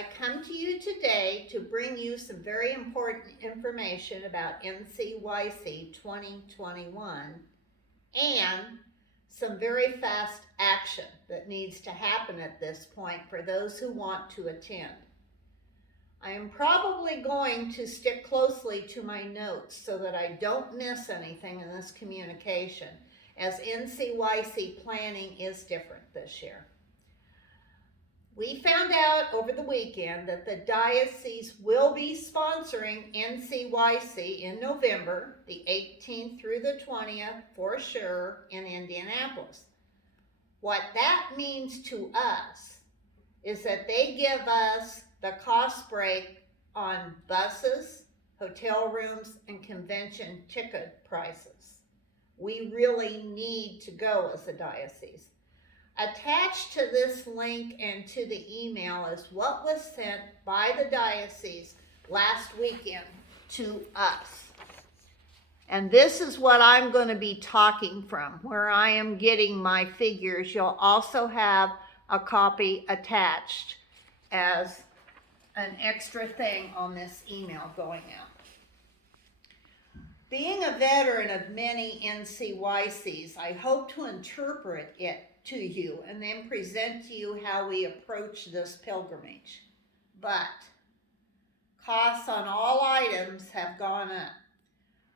I come to you today to bring you some very important information about Ncyc 2021 and some very fast action that needs to happen at this point for those who want to attend. I am probably going to stick closely to my notes so that I don't miss anything in this communication, as Ncyc planning is different this year. We found out over the weekend that the diocese will be sponsoring Ncyc in November, the 18th through the 20th, for sure, in Indianapolis. What that means to us is that they give us the cost break on buses, hotel rooms, and convention ticket prices. We really need to go as a diocese. Attached to this link and to the email is what was sent by the diocese last weekend to us. And this is what I'm going to be talking from, where I am getting my figures. You'll also have a copy attached as an extra thing on this email going out. Being a veteran of many Ncycs, I hope to interpret it to you and then present to you how we approach this pilgrimage. But costs on all items have gone up.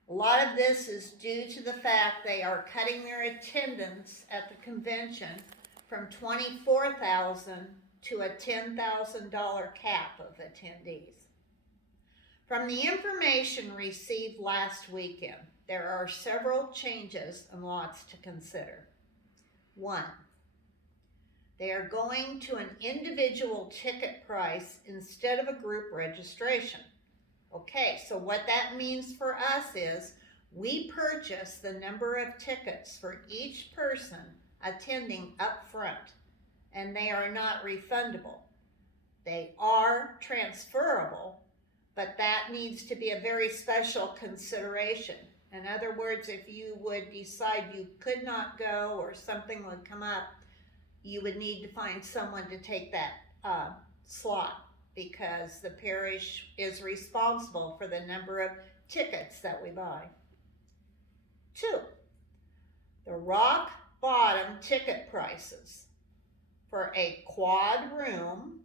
A lot of this is due to the fact they are cutting their attendance at the convention from $24,000 to a $10,000 cap of attendees. From the information received last weekend, there are several changes and lots to consider. 1, they are going to an individual ticket price instead of a group registration. Okay, so what that means for us is we purchase the number of tickets for each person attending up front, and they are not refundable. They are transferable, but that needs to be a very special consideration. In other words, if you would decide you could not go or something would come up, you would need to find someone to take that slot, because the parish is responsible for the number of tickets that we buy. 2, the rock bottom ticket prices for a quad room,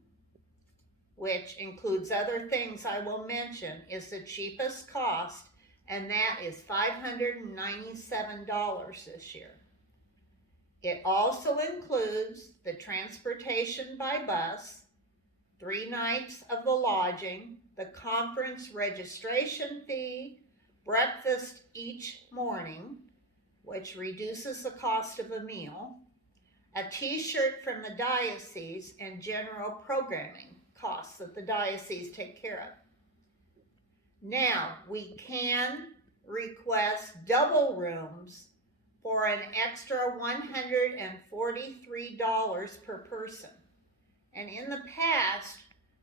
which includes other things I will mention, is the cheapest cost, and that is $597 this year. It also includes the transportation by bus, 3 nights of the lodging, the conference registration fee, breakfast each morning, which reduces the cost of a meal, a t-shirt from the diocese, and general programming costs that the diocese take care of. Now, we can request double rooms for an extra $143 per person. And in the past,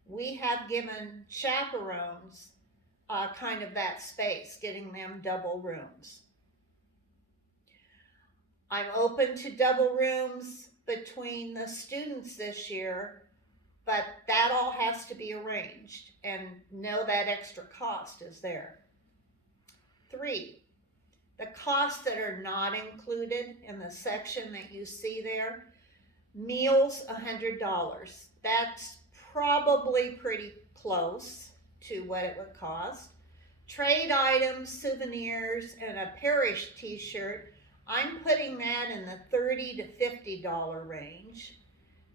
we have given chaperones kind of that space, getting them double rooms. I'm open to double rooms between the students this year, but that all has to be arranged, and know that extra cost is there. 3, the costs that are not included in the section that you see there. Meals, $100. That's probably pretty close to what it would cost. Trade items, souvenirs, and a parish t-shirt, I'm putting that in the $30 to $50 range.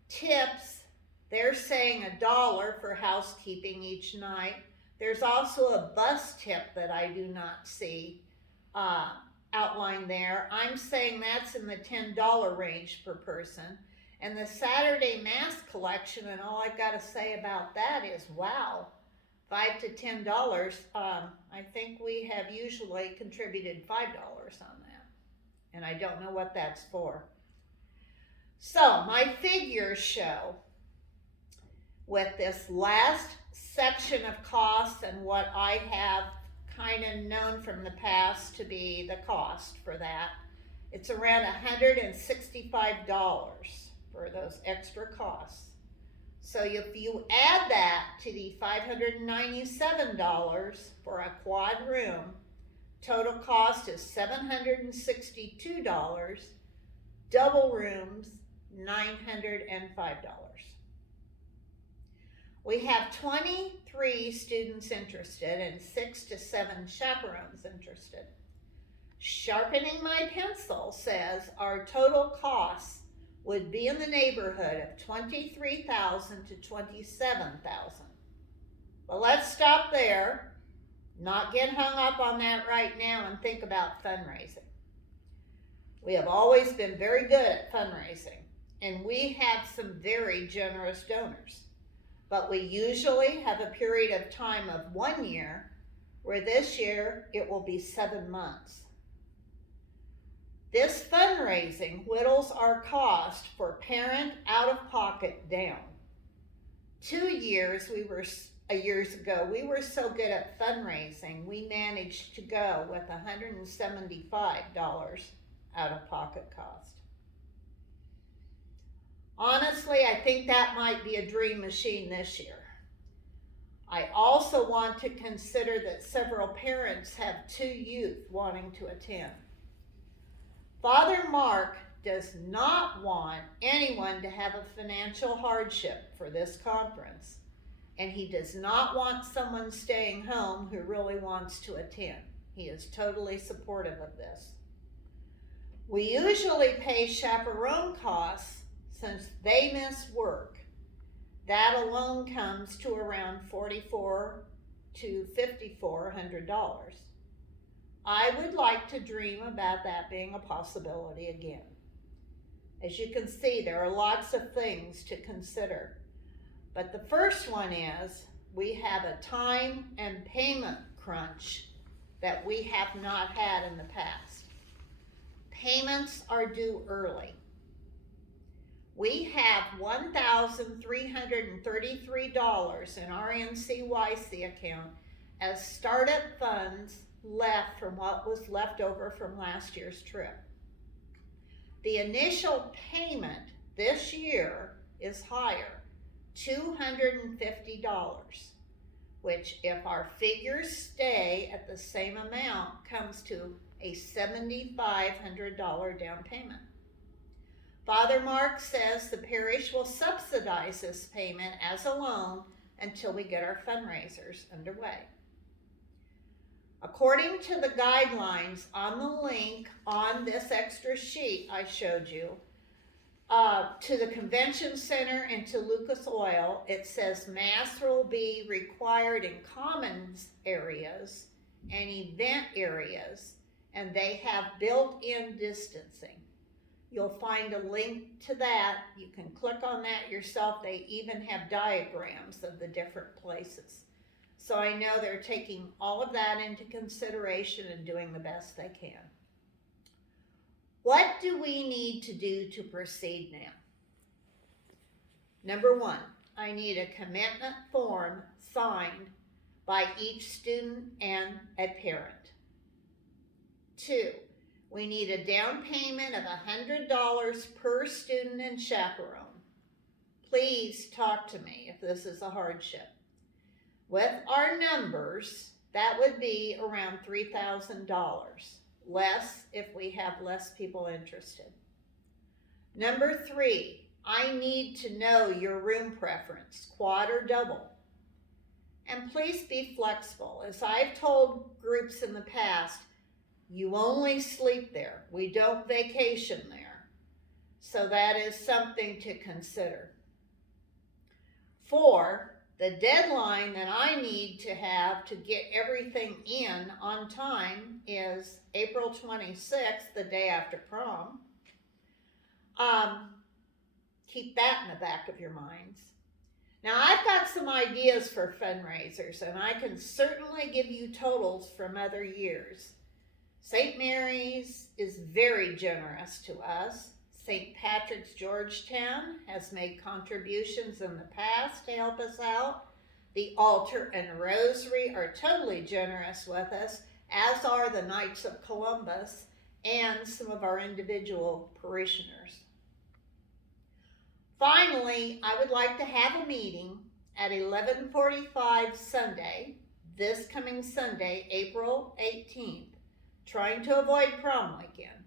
Tips, they're saying $1 for housekeeping each night. There's also a bus tip that I do not see outlined there. I'm saying that's in the $10 range per person. And the Saturday Mass collection, and all I've got to say about that is, wow, $5 to $10. I think we have usually contributed $5 on that, and I don't know what that's for. So my figures show, with this last section of costs and what I have kind of known from the past to be the cost for that, it's around $165 for those extra costs. So if you add that to the $597 for a quad room, total cost is $762. Double rooms, $905. We have 23 students interested and 6 to 7 chaperones interested. Sharpening my pencil says our total costs would be in the neighborhood of $23,000 to $27,000. But let's stop there, not get hung up on that right now, and think about fundraising. We have always been very good at fundraising, and we have some very generous donors. But we usually have a period of time of 1 year, where this year it will be 7 months. This fundraising whittles our cost for parent out-of-pocket down. 2 years ago, we were so good at fundraising, we managed to go with $175 out-of-pocket cost. Honestly, I think that might be a dream machine this year. I also want to consider that several parents have 2 youth wanting to attend. Father Mark does not want anyone to have a financial hardship for this conference, and he does not want someone staying home who really wants to attend. He is totally supportive of this. We usually pay chaperone costs since they miss work. That alone comes to around $4,400 to $5,400. I would like to dream about that being a possibility again. As you can see, there are lots of things to consider. But the first one is we have a time and payment crunch that we have not had in the past. Payments are due early. We have $1,333 in our Ncyc account as startup funds left from what was left over from last year's trip. The initial payment this year is higher, $250, which if our figures stay at the same amount comes to a $7,500 down payment. Father Mark says the parish will subsidize this payment as a loan until we get our fundraisers underway. According to the guidelines on the link on this extra sheet I showed you, to the convention center and to Lucas Oil, it says Mass will be required in commons areas and event areas, and they have built-in distancing. You'll find a link to that. You can click on that yourself. They even have diagrams of the different places. So I know they're taking all of that into consideration and doing the best they can. What do we need to do to proceed now? Number 1, I need a commitment form signed by each student and a parent. 2, we need a down payment of $100 per student and chaperone. Please talk to me if this is a hardship. With our numbers, that would be around $3,000, less if we have less people interested. Number 3, I need to know your room preference, quad or double. And please be flexible. As I've told groups in the past, you only sleep there. We don't vacation there. So that is something to consider. 4, the deadline that I need to have to get everything in on time is April 26th, the day after prom. Keep that in the back of your minds. Now, I've got some ideas for fundraisers, and I can certainly give you totals from other years. St. Mary's is very generous to us. St. Patrick's Georgetown has made contributions in the past to help us out. The Altar and Rosary are totally generous with us, as are the Knights of Columbus and some of our individual parishioners. Finally, I would like to have a meeting at 11:45 Sunday, this coming Sunday, April 18th, trying to avoid prom weekend.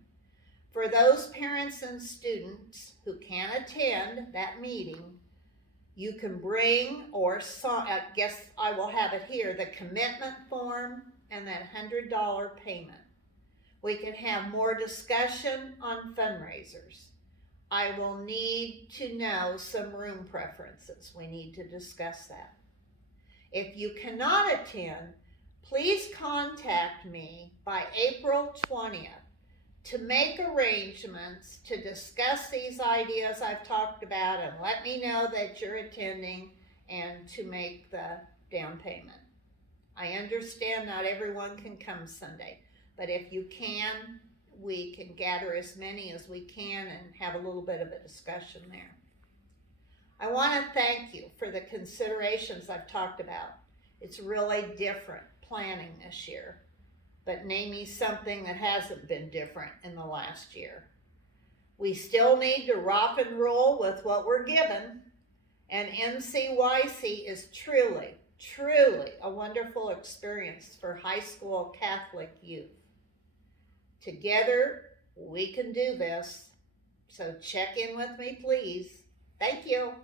For those parents and students who can attend that meeting, you can bring, or I guess I will have it here, the commitment form and that $100 payment. We can have more discussion on fundraisers. I will need to know some room preferences. We need to discuss that. If you cannot attend, please contact me by April 20th to make arrangements to discuss these ideas I've talked about and let me know that you're attending and to make the down payment. I understand not everyone can come Sunday, but if you can, we can gather as many as we can and have a little bit of a discussion there. I want to thank you for the considerations I've talked about. It's really different planning this year, but name me something that hasn't been different in the last year. We still need to rock and roll with what we're given, and Ncyc is truly, truly a wonderful experience for high school Catholic youth. Together, we can do this, so check in with me, please. Thank you.